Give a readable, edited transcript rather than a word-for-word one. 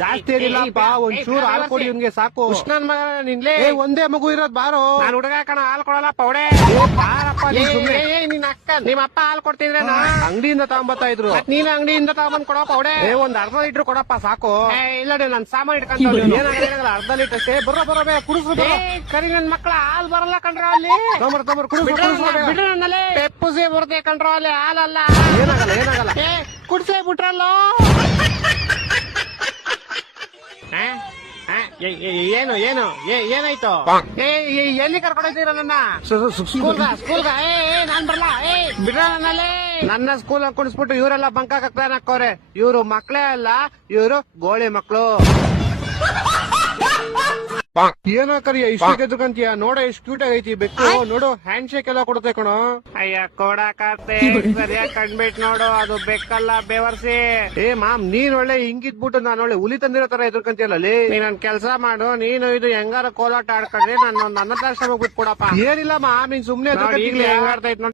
ಜಾಸ್ತಿ ಏನಿಲ್ಲಪ್ಪ, ಒಂಚೂರು ಹಾಲು ಕೊಡಿ ಇವ್ನಿಗೆ ಸಾಕು. ನನ್ ಮಗ ನಿನ್ಲೆ ಒಂದೇ ಮಗು ಇರೋದ್ ಬಾರೋ. ನಾನು ಹುಡುಗ ಕಣ ಹಾಲು ಕೊಡಲ್ಲ ಪೌಡೆ. ಬಾರಪ್ಪ ನೀನ್ ಸುಮ್ನೆ. ನಿನ್ ಅಕ್ಕ ನಿಮ್ಮ ಅಪ್ಪ ಹಾಲು ಕೊಡ್ತಿದ್ರೆ ಅಂಗಡಿಯಿಂದ ತಗೊಂಬತ್ತಾ ಇದ್ರು. ನೀನ್ ಅಂಗಡಿಯಿಂದ ತಗೊಂಡ್ ಕೊಡೋ ಪೌಡೆ. ಒಂದ್ ಅರ್ಧ ಲೀಟರ್ ಕೊಡಪ್ಪ ಸಾಕು. ಇಲ್ಲ ನನ್ ಸಾಮಾನು ಇಟ್ಕೊಂತ ಏನಾಗಲ್ಲ, ಅರ್ಧ ಲೀಟರ್ ಅಷ್ಟೇ. ಬರೋ ಕುಡಿಸ್ರು. ಕರಿ ನನ್ ಮಕ್ಳ ಹಾಲ್ ಬರಲ್ಲ ಕಣ್ರ ಅಲ್ಲಿ. ಬಿಡ್ರ ನನ್ನಲ್ಲಿ ಪೆಪ್ಪುಸಿ ಬರುತ್ತೆ ಕಣ್ರ ಅಲ್ಲಿ ಹಾಲಲ್ಲ. ಏನಾಗಲ್ಲ ಕುಡ್ಸೇ ಬಿಟ್ರಲ್ಲೋ. ಏನು ಏನಾಯ್ತು? ಎಲ್ಲಿ ಕರ್ಕೊಂಡೋಗ್ತೀರ ನನ್ನ ಸ್ಕೂಲ್ಗ? ನಾನ್ ಬರ್ಲಾ. ಬಿಡ್ರ ನನ್ನಲ್ಲಿ. ನನ್ನ ಸ್ಕೂಲ್ ಕುಣಿಸ್ಬಿಟ್ಟು ಇವರೆಲ್ಲ ಬಂಕಾಕ ಪ್ಲಾನ್ ಹಾಕೋರೆ. ಇವ್ರು ಮಕ್ಳೇ ಅಲ್ಲ, ಇವ್ರು ಗೋಳಿ ಮಕ್ಳು. ಏನೋ ಕರಿಯ ಇಷ್ಟು ಗೆದ್ದುಕಂತೀಯ? ನೋಡ ಎಷ್ಟು ಕ್ಯೂಟ್ ಆಗೈತಿ ಬೆಕ್ಕು. ನೋಡು ಹ್ಯಾಂಡ್ ಶೇಕ್ ಎಲ್ಲ ಕೊಡುತ್ತೆ ಕಣೋ. ಅಯ್ಯ ಕೊಡಕತ್ತೆ ಸರಿಯಾಗಿ ಕಂಡ್ಬಿಟ್ ನೋಡು, ಅದು ಬೆಕ್ಕಲ್ಲ ಬೇವರ್ಸಿ. ಮಾಮ್, ನೀನ್ ಒಳ್ಳೆ ಹಿಂಗಿದ್ಬಿಟ್ಟು ನಾನು ಒಳ್ಳೆ ಹುಲಿ ತಂದಿರೋ ತರ ಎದುರ್ಕಂತೀಯಲ್ಲ. ನೀನೊಂದ್ ಕೆಲ್ಸ ಮಾಡು, ನೀನು ಇದು ಹೆಂಗಾರ ಕೋಲಾಟ ಆಡ್ಕೊಂಡ್ರೆ ನಾನು ಅನಾಥಾಶ್ರಮಕ್ಕೆ ಬಿಟ್ಕೊಡಪ್ಪ. ಏನಿಲ್ಲ ಮಾಮ್, ನೀನ್ ಸುಮ್ನೆ ಈಗ್ಲೇ ಹೆಂಗಾಡ್ತೈತ್ ನೋಡಿ.